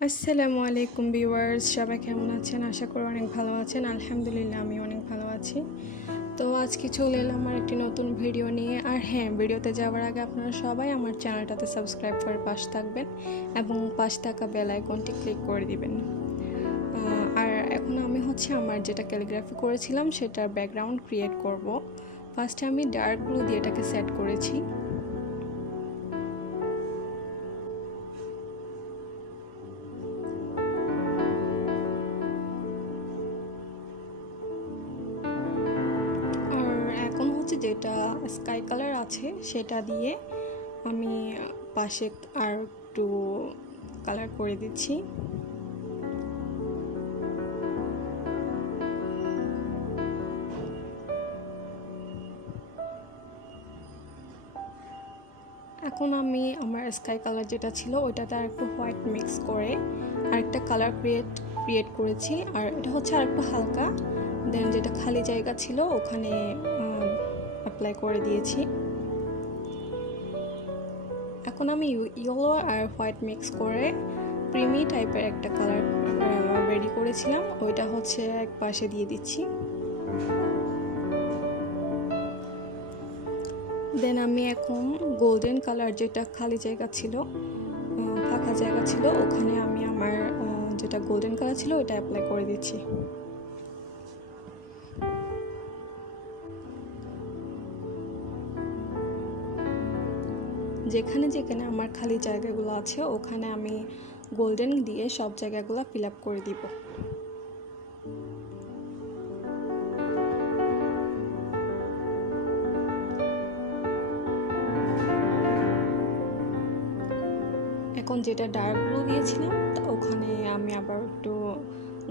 আসসালামু আলাইকুম ভিউয়ার্স, সবাই কেমন আছেন? আশা করি অনেক ভালো আছেন। আলহামদুলিল্লাহ আমি অনেক ভালো আছি। তো আজকে চলে এলাম আমার একটি নতুন ভিডিও নিয়ে। আর হ্যাঁ, ভিডিওতে যাওয়ার আগে আপনারা সবাই আমার চ্যানেলটাতে সাবস্ক্রাইব করে পাশে থাকবেন এবং পাশে থাকা বেল আইকনটি ক্লিক করে দিবেন। আর এখন আমি আমার যেটা ক্যালিগ্রাফি করেছিলাম সেটার ব্যাকগ্রাউন্ড ক্রিয়েট করব। ফার্স্টে আমি ডার্ক ব্লু দিয়ে এটাকে সেট করেছি। এখন যেটা স্কাই কালার আছে সেটা দিয়ে আমি পাশে আর একটু কালার করে দিচ্ছি। এখন আমি আমার স্কাই কালার যেটা ছিল ওইটাতে আর একটু হোয়াইট মিক্স করে আরেকটা কালার ক্রিয়েট করেছি। আর এটা আর একটু হালকা, দেন যেটা খালি জায়গা ছিল ওখানে অ্যাপ্লাই করে দিয়েছি। এখন আমি ইয়েলো আর হোয়াইট মিক্স করে ক্রিমি টাইপের একটা কালার রেডি করেছিলাম, ওইটা এক পাশে দিয়ে দিচ্ছি। দেন আমি এখন গোল্ডেন কালার যেটা খালি জায়গা ছিল, ফাঁকা জায়গা ছিল, ওখানে আমি আমার যেটা গোল্ডেন কালার ছিল ওইটা অ্যাপ্লাই করে দিচ্ছি। যেখানে যেখানে আমার খালি জায়গাগুলো আছে ওখানে আমি গোল্ডেন দিয়ে সব জায়গাগুলো ফিল আপ করে দিব। এখন যেটা ডার্ক ব্লু দিয়েছিলাম ওখানে আমি আবার একটু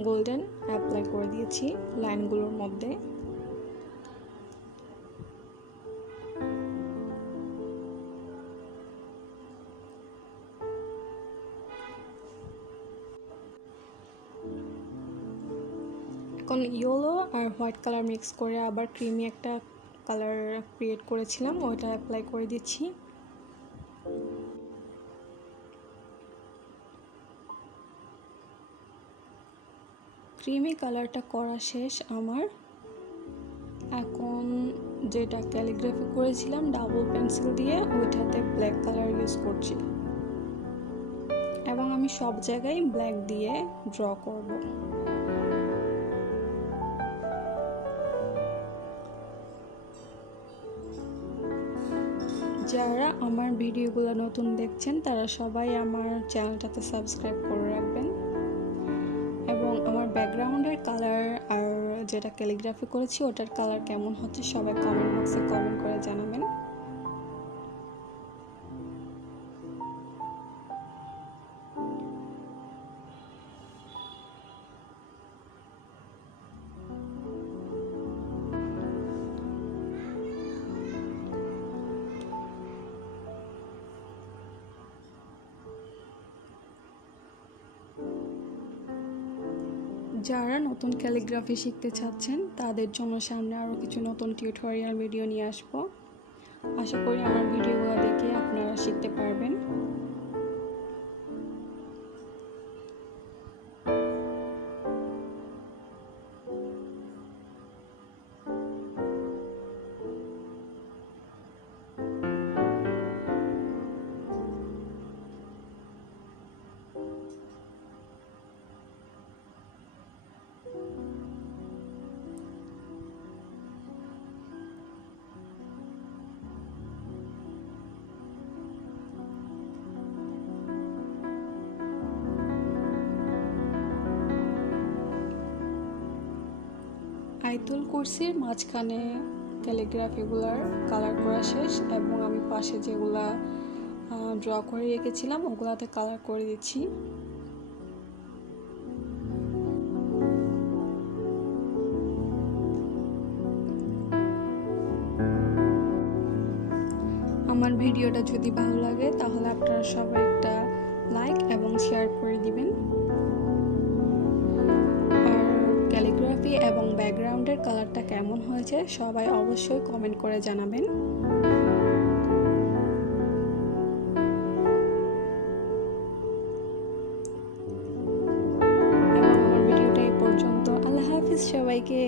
গোল্ডেন অ্যাপ্লাই করে দিয়েছি লাইনগুলোর মধ্যে। এখন ইয়েলো আর হোয়াইট কালার মিক্স করে আবার ক্রিমি একটা কালার ক্রিয়েট করেছিলাম, ওইটা অ্যাপ্লাই করে দিচ্ছি। ক্রিমি কালারটা করা শেষ আমার। এখন যেটা ক্যালিগ্রাফি করেছিলাম ডাবল পেন্সিল দিয়ে ওইটাতে ব্ল্যাক কালার ইউজ করছি এবং আমি সব জায়গায় ব্ল্যাক দিয়ে ড্র করব। যারা আমার ভিডিওগুলো নতুন দেখছেন তারা সবাই আমার চ্যানেলটাতে সাবস্ক্রাইব করে রাখবেন এবং আমার ব্যাকগ্রাউন্ডের কালার আর যেটা ক্যালিগ্রাফি করেছি ওটার কালার কেমন হচ্ছে সবাই কমেন্ট বক্সে কমেন্ট করে জানাবেন। যারা নতুন ক্যালিগ্রাফি শিখতে চাচ্ছেন তাদের জন্য সামনে আরও কিছু নতুন টিউটোরিয়াল ভিডিও নিয়ে আসবো। আশা করি আমার ভিডিওগুলো দেখে আপনারা শিখতে পারবেন। আয়াতুল কুরসির মাঝখানে ক্যালিগ্রাফিগুলার কালার করা শেষ এবং আমি পাশে যেগুলা ড্র করে রেখেছিলাম ওগুলাতে কালার করে দিচ্ছি। আমার ভিডিওটা যদি ভালো লাগে তাহলে আপনারা সবাই একটা লাইক এবং শেয়ার করে দিবেন। ক্যালিগ্রাফি এবং ব্যাকগ্রাউন্ডের কালারটা কেমন হয়েছে সবাই অবশ্যই কমেন্ট করে জানাবেন। হাফিজ সবাইকে।